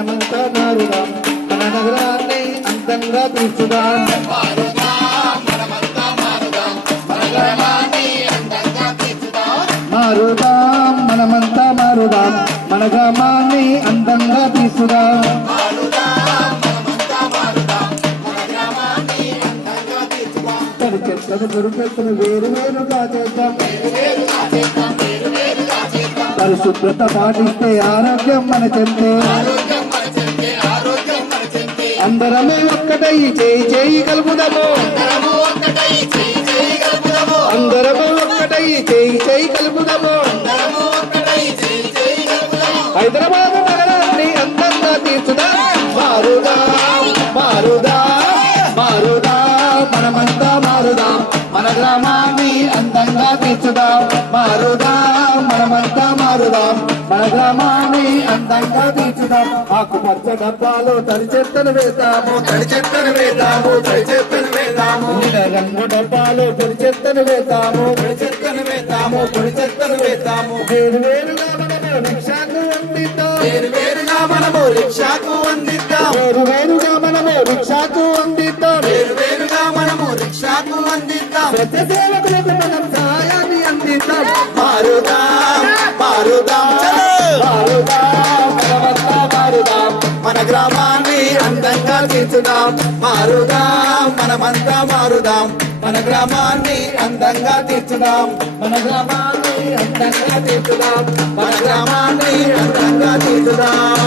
మనమంతా మారుదాం మన నగరాన్ని అందంగా తీర్చుదాం మారుదాం మనమంతా మారుదాం మన గ్రామాన్ని అందంగా తీర్చుదాం చెత్తను దుర్గతులు వేరు వేరుగా చేద్దాం పరిశుభ్రత పాటిస్తే ఆరోగ్యం మన చెంతే అందరమే ఒక్కటై చేయి చేయి కలుపుదాము అందరమే ఒక్కటై చేయి చేయి కలుపుదాము హైదరాబాద్ నగరాన్ని అందంగా తీర్చుదాం మారుదాం మారుదాం మారుదాం మనమంతా మారుదాం మన గ్రామాన్ని అందంగా తీర్చుదాం మారుదాం మనమంతా మారుదాం మన గ్రామాన్ని అందంగా తీర్చుదాం ఆకుపచ్చ డబ్బాలో తడి చెత్తను వేద్దాము తడి చెత్తను వేద్దాము తడి చెత్తను వేద్దాము రంగు డబ్బాలో పొడి చెత్తను వేద్దాము పొడి చెత్తను వేద్దాము పొడి చెత్తను వేద్దాము వేరు వేరుగా మనము రిక్షాకు అందిద్దాం వేరు వేరుగా మనము రిక్షాకు అందిద్దాం వేరు వేరుగా మనము రిక్షాకు అందిద్దాం వేరు వేరుగా మనము రిక్షాకు అందిద్దాం స్వచ్ఛ సేవకులకు మనం సహాయాన్ని అందిద్దాం మారుదాం మారుదాం మారుదాం మనమంతా మారుదాం మన గ్రామాన్ని అందంగా తీర్చుదాం మారుదాం మనమంతా మారుదాం మన గ్రామాన్ని అందంగా తీర్చుదాం మన గ్రామాన్ని అందంగా తీర్చుదాం మన గ్రామాన్ని అందంగా తీర్చుదాం